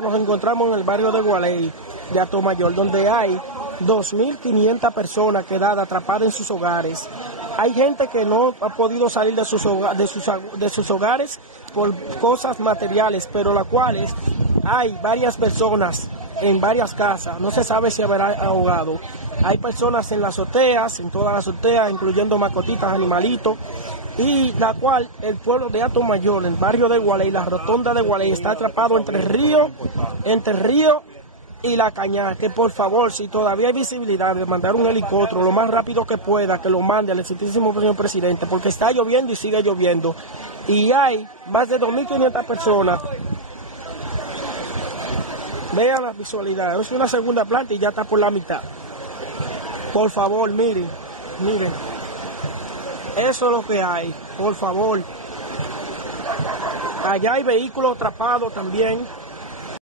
nosotros nos encontramos en el barrio de Gualey, de Atomayor, donde hay 2.500 personas quedadas atrapadas en sus hogares. Hay gente que no ha podido salir de sus hogares por cosas materiales, pero las cuales hay varias personas en varias casas. No se sabe si habrá ahogado. Hay personas en las azoteas, en todas las azoteas, incluyendo mascotitas, animalitos, y la cual el pueblo de Atomayor, el barrio de Gualey, la rotonda de Gualey, está atrapado entre el río y la Cañada. Que por favor, si todavía hay visibilidad de mandar un helicóptero lo más rápido que pueda, que lo mande al excelentísimo señor presidente, porque está lloviendo y sigue lloviendo. Y hay más de 2.500 personas. Vean la visualidad, es una segunda planta y ya está por la mitad. Por favor, miren. Eso es lo que hay, por favor. Allá hay vehículos atrapados también.